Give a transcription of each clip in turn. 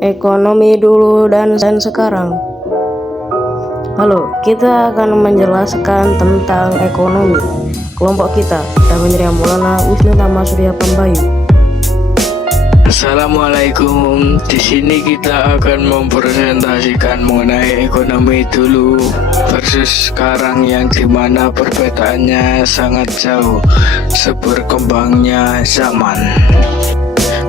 Ekonomi dulu dan sekarang. Halo, kita akan menjelaskan tentang ekonomi. Kelompok kita, Davendra Maulana Wisnu Tama Surya Pambayu. Assalamualaikum. Di sini kita akan mempresentasikan mengenai ekonomi dulu versus sekarang, yang dimana perbedaannya sangat jauh seberkembangnya zaman.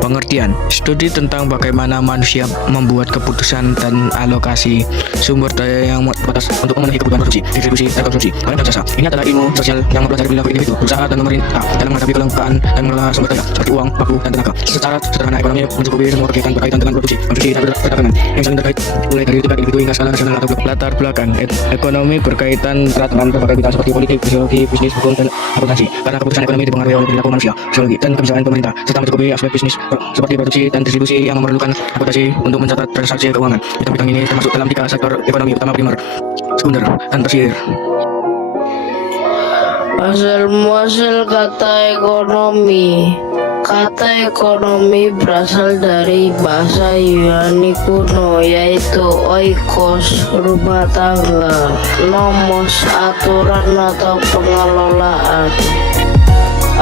Pengertian: studi tentang bagaimana manusia membuat keputusan dan alokasi sumber daya yang terbatas untuk memenuhi kebutuhan produksi, distribusi, dan konsumsi barang dan jasa. Ini adalah ilmu sosial yang mempelajari perilaku individu, usaha, dan pemerintah dalam menghadapi kelangkaan dan mengelola sumber daya seperti uang, waktu, dan tenaga. Secara sederhana, ekonomi mencakupi semua kegiatan berkaitan dengan produksi, konsumsi, dan perdagangan yang saling terkait, mulai dari tingkat individu hingga skala nasional atau global. Latar belakang ekonomi berkaitan erat dengan berbagai bidang seperti politik, sosiologi, bisnis, hukum, dan akuntansi. Karena keputusan ekonomi dipengaruhi oleh perilaku manusia, sosiologi, dan kebijakan pemerintah, serta mencakupi aspek bisnis seperti produksi dan distribusi yang memerlukan akuntansi untuk mencatat transaksi keuangan. Bidang-bidang ini termasuk dalam 3 sektor ekonomi utama: primer, sekunder, dan tersier. Asal muasal kata ekonomi. Kata ekonomi berasal dari bahasa Yunani kuno, yaitu oikos, rumah tangga, nomos, aturan atau pengelolaan.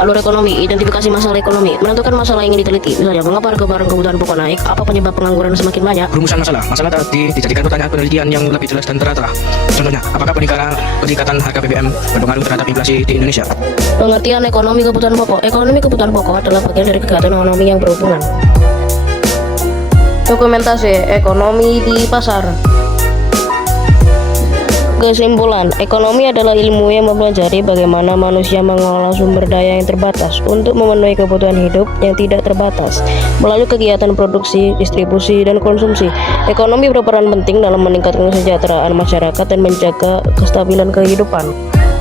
Alur ekonomi: identifikasi masalah ekonomi, menentukan masalah yang ingin diteliti. Misalnya, mengapa harga barang kebutuhan pokok naik? Apa penyebab pengangguran semakin banyak? Rumusan masalah. Masalah tadi dijadikan pertanyaan penelitian yang lebih jelas dan teratur. Contohnya, apakah peningkatan harga BBM berpengaruh terhadap inflasi di Indonesia? Pengertian ekonomi kebutuhan pokok. Ekonomi kebutuhan pokok adalah bagian dari kegiatan ekonomi yang berhubungan. Dokumentasi ekonomi di pasar. Kesimpulan, ekonomi adalah ilmu yang mempelajari bagaimana manusia mengelola sumber daya yang terbatas untuk memenuhi kebutuhan hidup yang tidak terbatas melalui kegiatan produksi, distribusi, dan konsumsi. Ekonomi berperan penting dalam meningkatkan kesejahteraan masyarakat dan menjaga kestabilan kehidupan.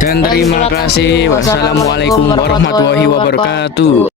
Dan terima kasih. Wassalamualaikum warahmatullahi wabarakatuh.